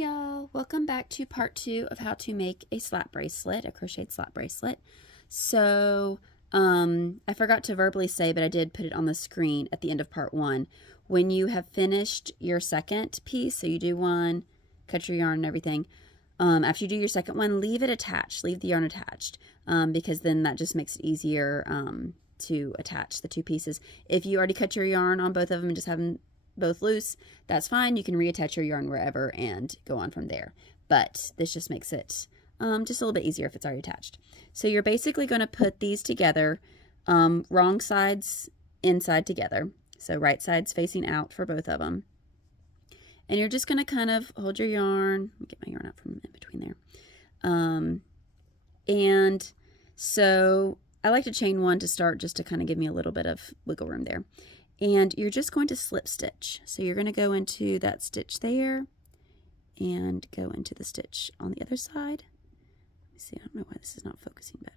Hey y'all, welcome back to part 2 of how to make a slap bracelet, a crocheted slap bracelet. So I forgot to verbally say, but I did put it on the screen at the end of part 1. When you have finished your second piece, so you do one, cut your yarn and everything, after you do your second one, leave it attached, leave the yarn attached, because then that just makes it easier to attach the two pieces. If you already cut your yarn on both of them and just have them both loose, that's fine. You can reattach your yarn wherever and go on from there. But this just makes it just a little bit easier if it's already attached. So you're basically going to put these together, wrong sides inside together. So right sides facing out for both of them. And you're just going to kind of hold your yarn. Let me get my yarn out from in between there. And so I like to chain one to start, just to kind of give me a little bit of wiggle room there. And you're just going to slip stitch. So you're going to go into that stitch there and go into the stitch on the other side. Let me see, I don't know why this is not focusing better.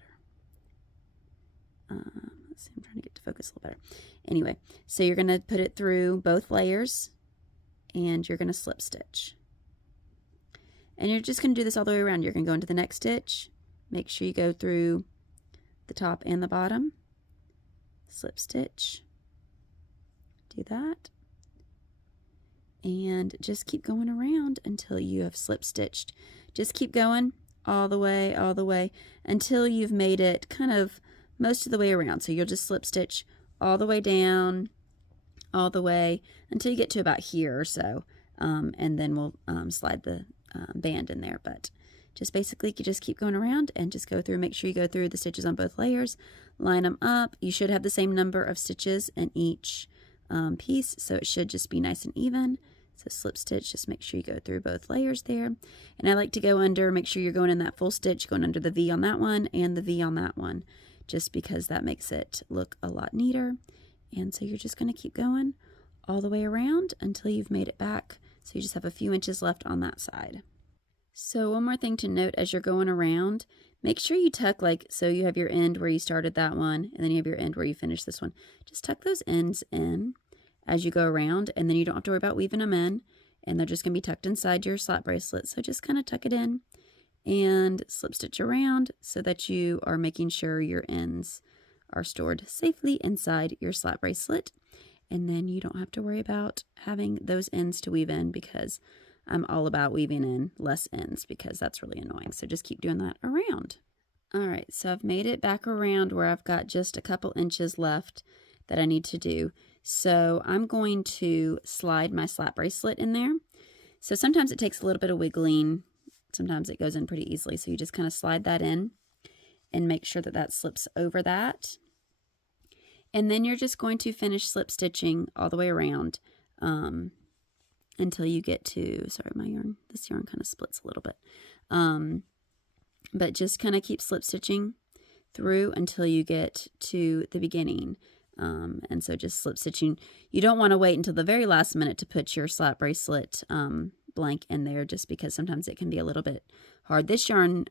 Let's see, I'm trying to get to focus a little better. Anyway, so you're going to put it through both layers and you're going to slip stitch. And you're just going to do this all the way around. You're going to go into the next stitch. Make sure you go through the top and the bottom. Slip stitch. Do that, and just keep going around until you have slip stitched. Just keep going all the way until you've made it kind of most of the way around. So you'll just slip stitch all the way down, all the way until you get to about here or so, and then we'll slide the band in there. But just basically you just keep going around and just go through. Make sure you go through the stitches on both layers, line them up. You should have the same number of stitches in each piece, so it should just be nice and even. So slip stitch, just make sure you go through both layers there. And I like to go under, make sure you're going in that full stitch, going under the V on that one and the V on that one, just because that makes it look a lot neater. And so you're just going to keep going all the way around until you've made it back. So you just have a few inches left on that side. So one more thing to note as you're going around, make sure you tuck, like, so you have your end where you started that one, and then you have your end where you finished this one. Just tuck those ends in as you go around, and then you don't have to worry about weaving them in, and they're just going to be tucked inside your slap bracelet. So just kind of tuck it in and slip stitch around so that you are making sure your ends are stored safely inside your slap bracelet, and then you don't have to worry about having those ends to weave in, because I'm all about weaving in less ends because that's really annoying. So just keep doing that around. All right, so I've made it back around where I've got just a couple inches left that I need to do. So I'm going to slide my slap bracelet in there. So sometimes it takes a little bit of wiggling. Sometimes it goes in pretty easily. So you just kind of slide that in and make sure that that slips over that. And then you're just going to finish slip stitching all the way around. Until you get to, sorry, this yarn kind of splits a little bit. But just kind of keep slip stitching through until you get to the beginning. And so just slip stitching. You don't want to wait until the very last minute to put your slap bracelet blank in there, just because sometimes it can be a little bit hard. This yarn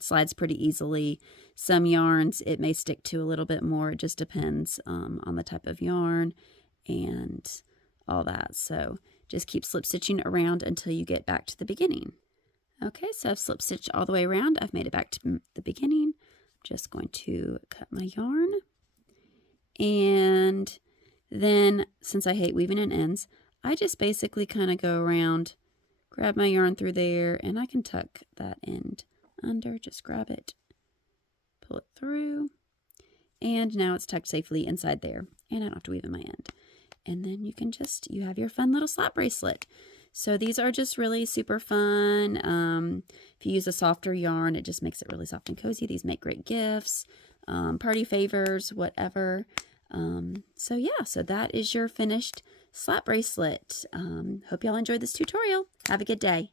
slides pretty easily. Some yarns it may stick to a little bit more. It just depends on the type of yarn and all that. So just keep slip stitching around until you get back to the beginning. Okay, so I've slip stitched all the way around. I've made it back to the beginning. I'm just going to cut my yarn. And then, since I hate weaving in ends, I just basically kind of go around, grab my yarn through there, and I can tuck that end under. Just grab it, pull it through, and now it's tucked safely inside there, and I don't have to weave in my end. And then you have your fun little slap bracelet. So these are just really super fun. If you use a softer yarn, it just makes it really soft and cozy. These make great gifts, party favors, whatever. So yeah, so that is your finished slap bracelet. Hope y'all enjoyed this tutorial. Have a good day.